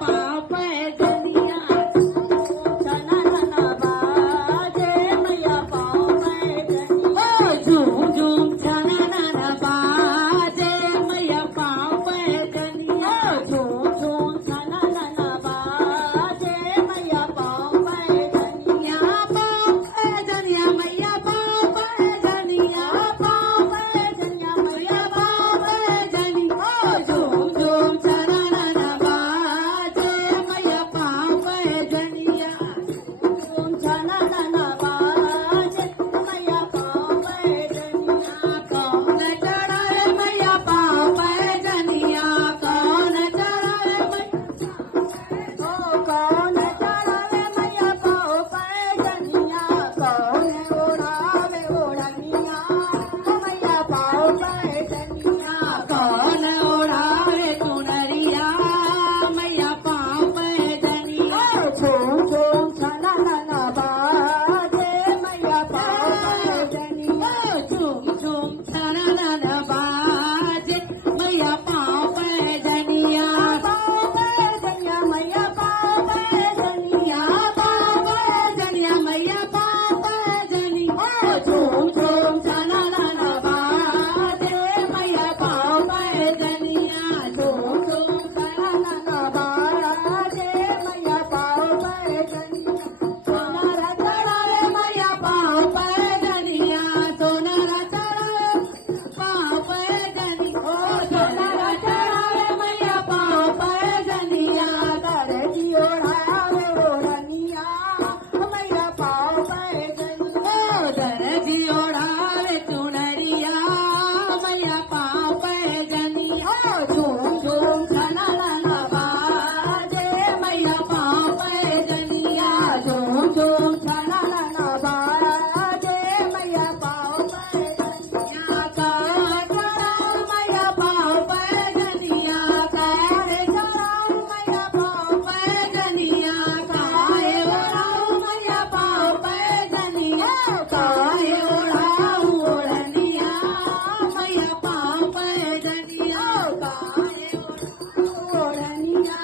पाव पैजनिया चना ना बाजे मैया पाव पैजनिया झूम झूम चना ना बाजे मैया पाव पैजनिया झूम झूम चना ना बाजे मैया पाव पैजनिया मैया पाव पैजनिया पाव पैजनिया मैया पाव पैजनिया झूम झूम चना ना बाजे मैया पाव पैजनिया झूम चना ना बाजे मैया पाव पैजनिया कौन चढ़ावे मैया पाव पैजनिया कौन चढ़ावे कौन चढ़ावे मैया पाव पैजनिया कौन ओढ़ावे ओढ़निया मैया पाव पैजनिया कौन ओढ़ावे चुनरिया मैया पाव पैजनिया झूम झूम चना ना बाजे मैया पाव पैजनिया झूम झूम चना ना बाजे मैया पाव पैजनिया मैया पाव पैजनिया मैया पाव पैजनिया झूम झूम चना ना बाजे मैया पाव पैजनिया झूम झूम चना ना बाजे मैया पाव पैजनिया सोनारा चढ़ावे मैया पाव पैजनिया सोनारा चढ़ावे पाव पैजनिया सोनारा चढ़ावे मैया पाव पैजनिया दर्जी ओढ़ावे ओढ़निया मैया पाव पैजनिया दर्जी ओढ़ावे चुनरिया मैया पाव पैजनिया झूम झूम चना ना बाजे मैया पाव पैजनिया झूम झूम चना ना बाजे मैया पाव पैजनिया कार चढ़ाओ मैया पाव पैजनिया कार चढ़ाओ मैया पाव पैजनिया काहे ओढ़ाओ मैया पाव पैजनिया काहे ओढ़ाओ ओढ़निया मैया पाव पैजनिया काहे ओढ़ाओ ओढ़निया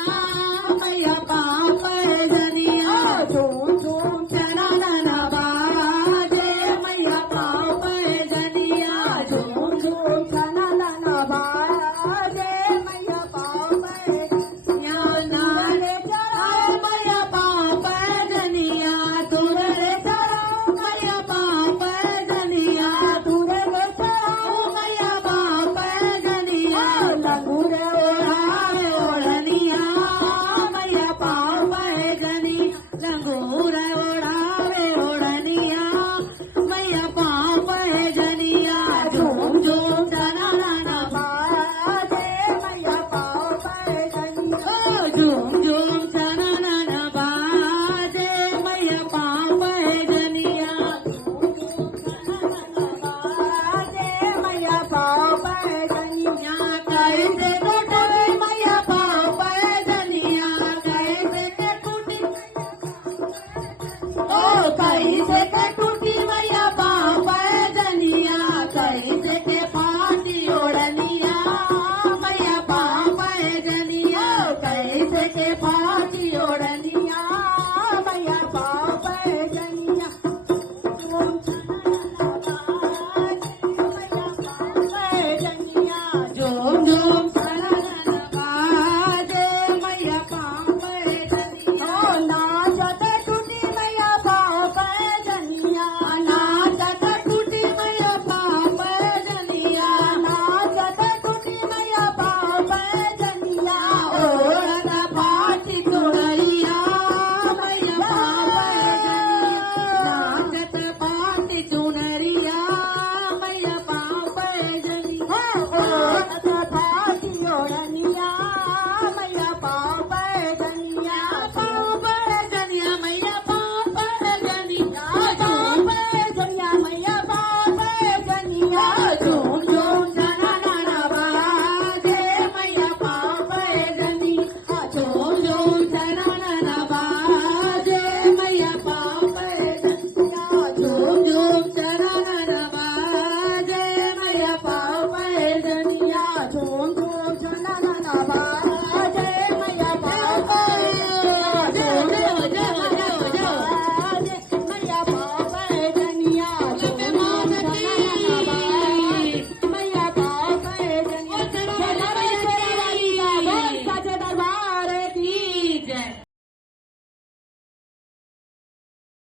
मैया पाव पैजनिया झूम झूम चना ना बाजे मैया पाव पैजनिया झूम झूम चना ना बाजे मैया पाव पैजनिया नारे चढ़ाओ मैया पाव पैजनिया तुरले चढ़ाओ मैया पाव पैजनिया तुरले चढ़ाओ मैया पाव पैजनिया लंगूर ओढ़ावे ओढ़निया मैया पाव पैजनी लंगूर ओढ़ावे ओढ़निया मैया पाव पैजनिया झूम झूम चना ना बाजे मैया पाव पैजनिया झूम झूम चना ना बाजे मैया पाव पैजनिया झूम झूम चना ना बाजे मैया पाव पैजनिया कैसे टूटे मैया पाव पैजनिया कैसे टूटी ओ कैसे टूटी मैया पाव पैजनिया कैसे के फाटी ओढ़निया मैया पाव पैजनिया कैसे के फाटी ओढ़निया